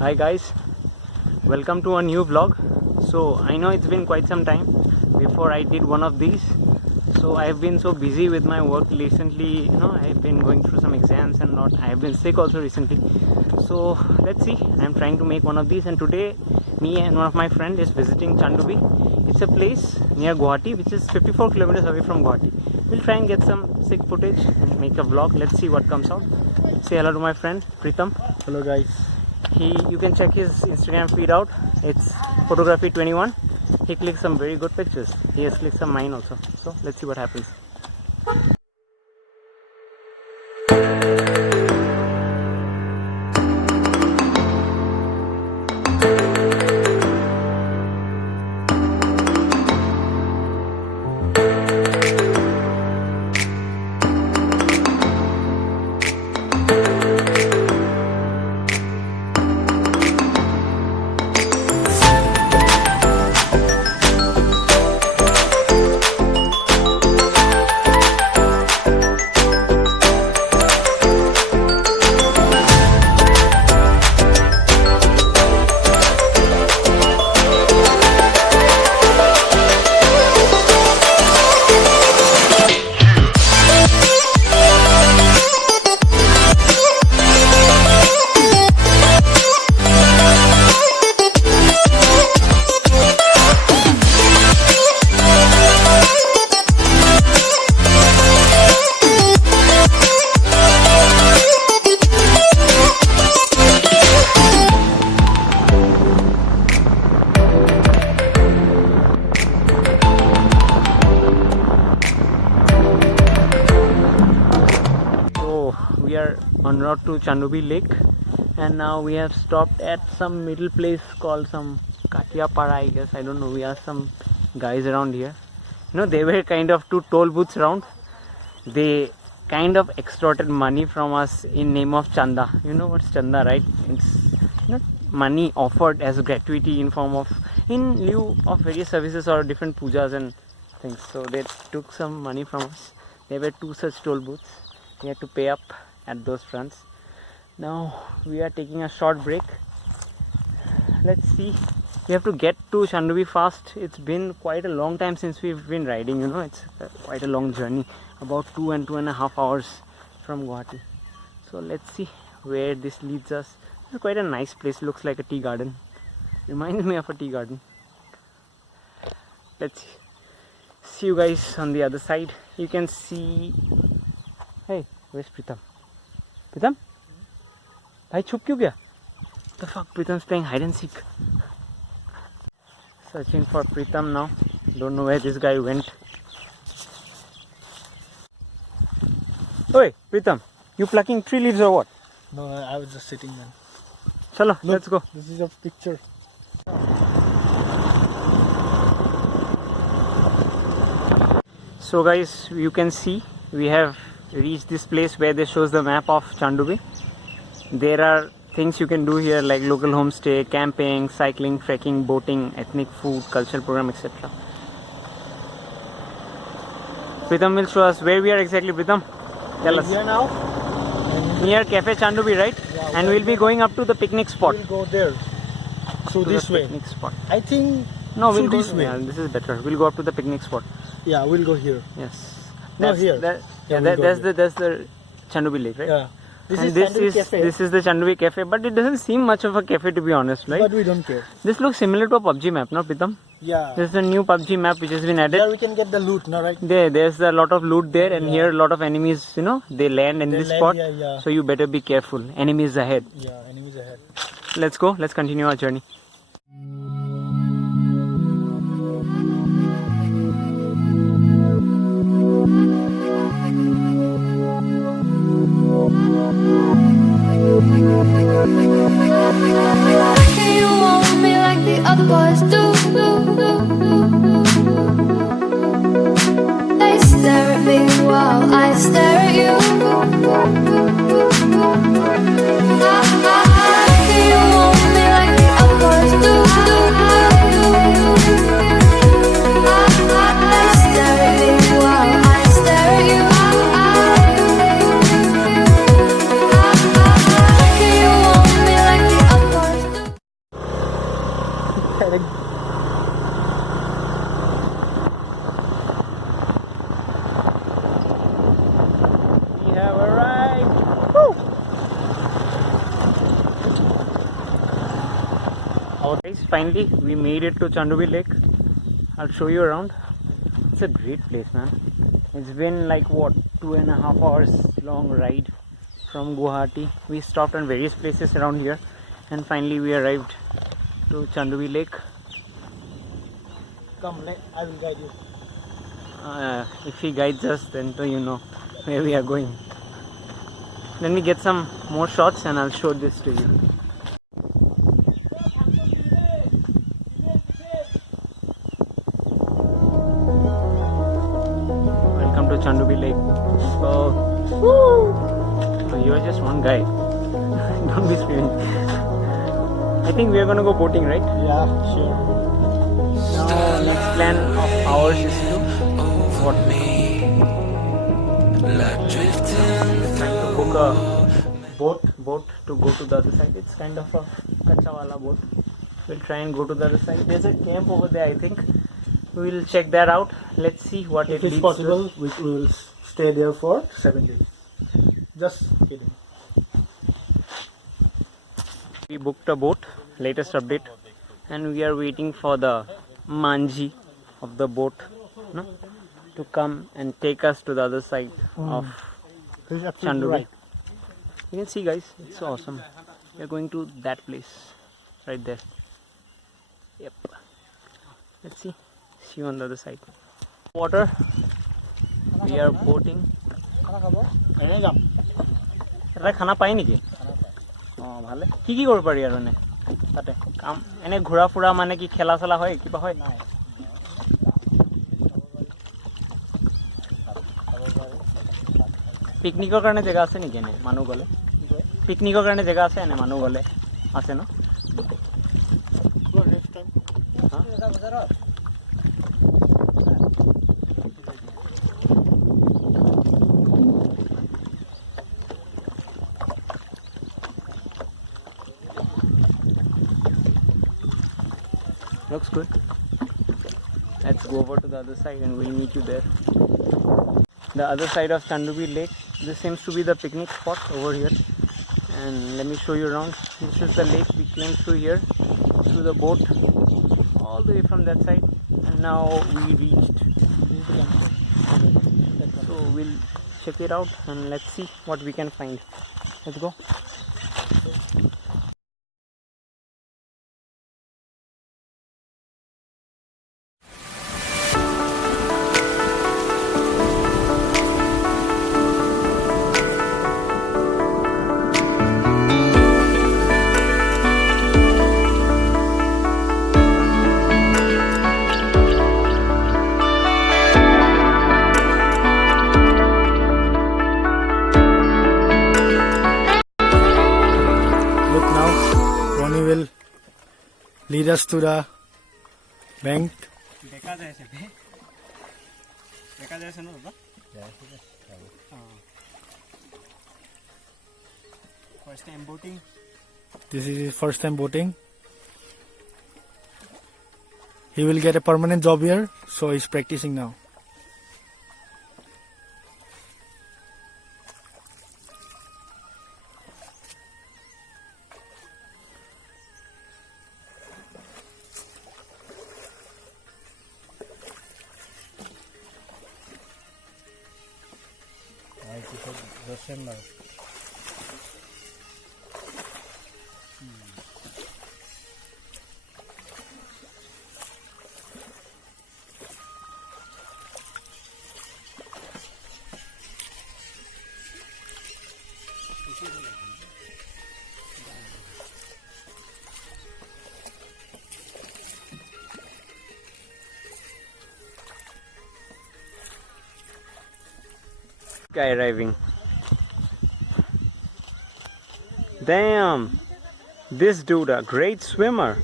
Hi guys, welcome to a new vlog. So I know it's been quite some time before I did one of these. So I have been so busy with my work recently, I've been going through some exams and not. I have been sick also recently. So let's see, I'm trying to make one of these, and today me and one of my friends is visiting Chandubi. It's a place near Guwahati which is 54 kilometers away from Guwahati. We'll try and get some sick footage and make a vlog. Let's see what comes out. Say hello to my friend Pritam. Hello guys. You can check his Instagram feed out. It's photography21. He clicks some very good pictures. He has clicked some mine also. So let's see what happens. We are on route to Chandubi Lake, and now we have stopped at some middle place called some Katiapara, I guess. I don't know. We asked some guys around here. They were kind of two toll booths around. They kind of extorted money from us in name of chanda. You know what's chanda, right? It's money offered as gratuity in lieu of various services or different pujas and things. So they took some money from us. There were two such toll booths. We had to pay up at those fronts. Now we are taking a short break. Let's see. We have to get to Chandubi fast. It's been quite a long time since we've been riding. It's quite a long journey, about 2.5 hours from Guwahati. So let's see where this leads us. It's quite a nice place. Looks like a tea garden. Reminds me of a tea garden. Let's see you guys on the other side. You can see. Hey, where's Pritam? Pritam? Bhai, chup kyun gaya? The fuck, Pritam's playing hide and seek. Searching for Pritam now. Don't know where this guy went. Oi, Pritam, you plucking tree leaves or what? No, I was just sitting there. Chalo, let's go. This is a picture. So guys, you can see we have reached this place where they shows the map of Chandubi. There are things you can do here like local homestay, camping, cycling, trekking, boating, ethnic food, cultural program, etc. Pritam will show us where we are exactly. Pritam, tell us. Here now? Near Cafe Chandubi, right? Yeah, and we'll be going up to the picnic spot. We'll go there. So To this the way. Picnic spot. I think. No, we'll so go this way. Yeah, this is better. We'll go up to the picnic spot. Yeah, we'll go here. Yes. No, here. We'll go here. That's the Chandubi Lake, right? Yeah. This and is this Chandubi is Cafe. this is the Chandubi Cafe, but it doesn't seem much of a cafe to be honest, right? But we don't care. This looks similar to a PUBG map, no, Pritam? Yeah. This is a new PUBG map which has been added. There we can get the loot, no, right? There's a lot of loot there, and Yeah. here a lot of enemies. They land in They this land, spot. yeah. So you better be careful. Enemies ahead. Yeah, enemies ahead. Let's go. Let's continue our journey. You want me like the other boys do. They stare at me while I stare at you. You want me like the other boys do. They stare at me while I stare at you. You want me like the other boys do. Guys, finally we made it to Chandobi Lake. I'll show you around. It's a great place, man. It's been like what, 2.5 hours long ride from Guwahati. We stopped on various places around here and finally we arrived to Chandobi Lake. Come, I will guide you. If he guides us, then you know where we are going. Let me get some more shots and I'll show this to you. Welcome to Chandobi Lake. Oh, you are just one guy. Don't be screaming. I think we are gonna go boating, right? Yeah, sure. Now, next plan of ours is to what? Trying to book a boat to go to the other side. It's kind of a kachawala boat. We'll try and go to the other side. There's a camp over there, I think. We'll check that out. Let's see what If it it's leads possible, we will stay there for 7 days. Just kidding. We booked a boat, latest update, and we are waiting for the manji of the boat, no, to come and take us to the other side of He's absolutely Chandobi. right. You can see, guys, it's so awesome. We are going to that place right there. Yep. Let's see you on the other side. Water. We are boating. এনে যাম এটা খানা পাই নেকি? অঁ ভালে। কি কি কৰিব পাৰি আৰু এনে তাতে কাম এনে ঘূৰা ফুৰা মানে কি খেলা চেলা হয় কিবা হয়? পিকনিকৰ কাৰণে জেগা আছে নেকি এনে মানুহ গ'লে? পিকনিকৰ কাৰণে জেগা আছে এনে মানুহ গ'লে আছে ন? Looks good. Let's go over to the other side and we'll meet you there. The other side of Chandobi Lake. This seems to be the picnic spot over here. And let me show you around. This is the lake. We came through here, through the boat, all the way from that side. And now we reached. So we'll check it out and let's see what we can find. Let's go. will lead us to the bank. First time boating. This is his first time boating. He will get a permanent job here, so he's practicing now. Guy arriving. Damn, this dude a great swimmer.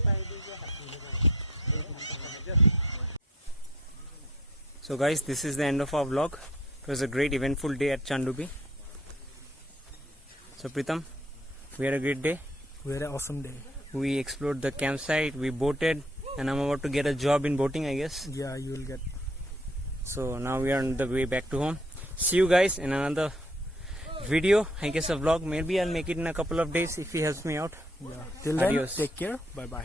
So guys, this is the end of our vlog. It was a great eventful day at Chandobi. So Pritam, we had a great day. We had an awesome day. We explored the campsite, we boated, and I'm about to get a job in boating, I guess. Yeah, you will get. So now we are on the way back to home. See you guys in another video, I guess a vlog. Maybe I'll make it in a couple of days if he helps me out. Yeah. Till Adios. then, take care. Bye bye.